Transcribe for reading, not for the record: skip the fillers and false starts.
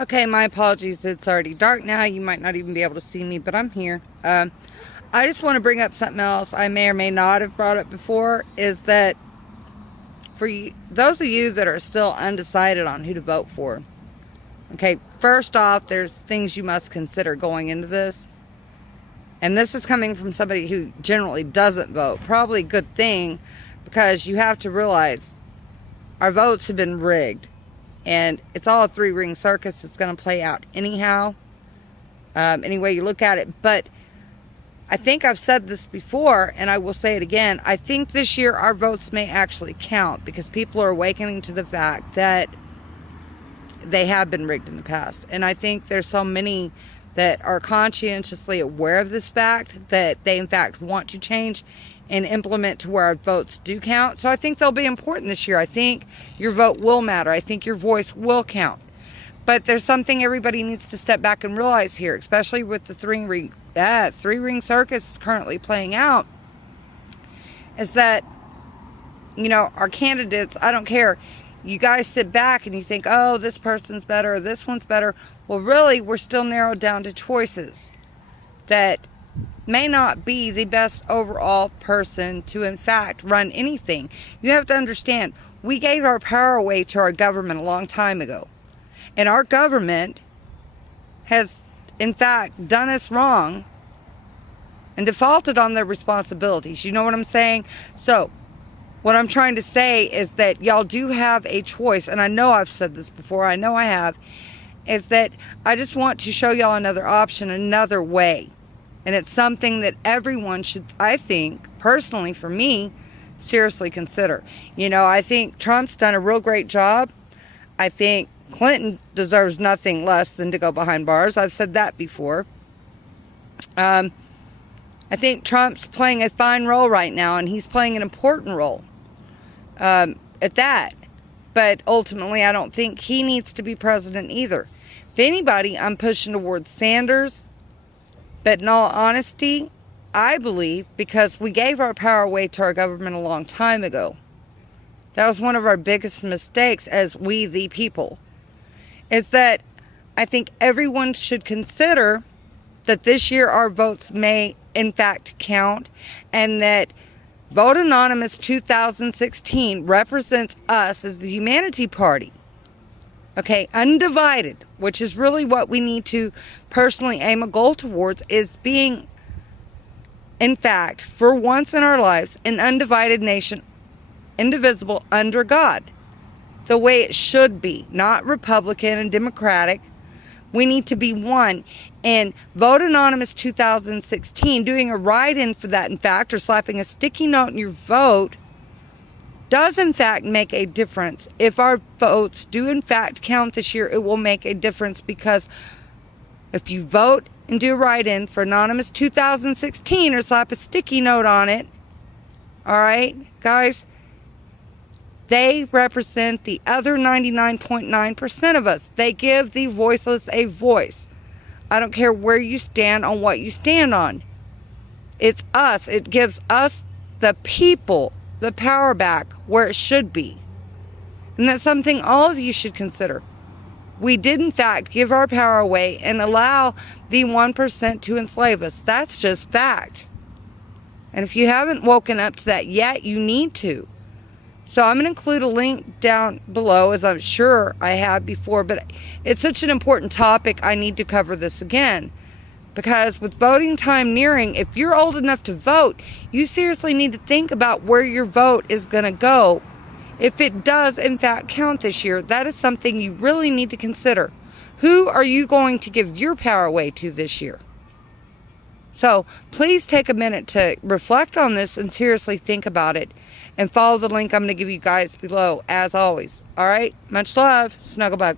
Okay, my apologies. It's already dark now. You might not even be able to see me, but I'm here. I just want to bring up something else I may or may not have brought up before, is that for you, those of you that are still undecided on who to vote for, okay, first off, there's things you must consider going into this. And this is coming from somebody who generally doesn't vote. Probably a good thing, because you have to realize our votes have been rigged. And it's all a three-ring circus. It's going to play out anyhow, any way you look at it. But I think I've said this before, and I will say it again. I think this year our votes may actually count, because people are awakening to the fact that they have been rigged in the past. And I think there's so many that are conscientiously aware of this fact, that they in fact want to change and implement to where our votes do count. So I think they'll be important this year. I think your vote will matter. I think your voice will count. But there's something everybody needs to step back and realize here, especially with the three-ring circus currently playing out, is that, you know, our candidates, I don't care, you guys sit back and you think, oh, this person's better, or this one's better. Well, really, we're still narrowed down to choices that may not be the best overall person to in fact run anything. You have to understand, we gave our power away to our government a long time ago, and our government has in fact done us wrong and defaulted on their responsibilities. You know what I'm saying? So what I'm trying to say is that y'all do have a choice, and I know I've said this before, I know I have, is that I just want to show y'all another option, another way. And it's something that everyone should, I think, personally for me, seriously consider. You know, I think Trump's done a real great job. I think Clinton deserves nothing less than to go behind bars. I've said that before. I think Trump's playing a fine role right now, and he's playing an important role at that. But ultimately, I don't think he needs to be president either. If anybody, I'm pushing towards Sanders. But in all honesty, I believe, because we gave our power away to our government a long time ago, that was one of our biggest mistakes as we the people, is that I think everyone should consider that this year our votes may in fact count, and that Vote Anonymous 2016 represents us as the Humanity Party. Okay, undivided, which is really what we need to personally aim a goal towards, is being, in fact, for once in our lives, an undivided nation, indivisible under God, the way it should be, not Republican and Democratic. We need to be one. And Vote Anonymous 2016, doing a write-in for that, in fact, or slapping a sticky note in your vote, does in fact make a difference. If our votes do in fact count this year, it will make a difference, because if you vote and do a write-in for Anonymous 2016 or slap a sticky note on it, all right, guys, they represent the other 99.9% of us. They give the voiceless a voice. I don't care where you stand on what you stand on. It's us. It gives us, the people, the power back where it should be. And that's something all of you should consider. We did in fact give our power away and allow the 1% to enslave us. That's just fact. And if you haven't woken up to that yet, you need to. So I'm going to include a link down below, as I'm sure I have before, but it's such an important topic, I need to cover this again. Because with voting time nearing, if you're old enough to vote, you seriously need to think about where your vote is going to go. If it does, in fact, count this year, that is something you really need to consider. Who are you going to give your power away to this year? So please take a minute to reflect on this and seriously think about it. And follow the link I'm going to give you guys below, as always. All right? Much love. Snugglebug.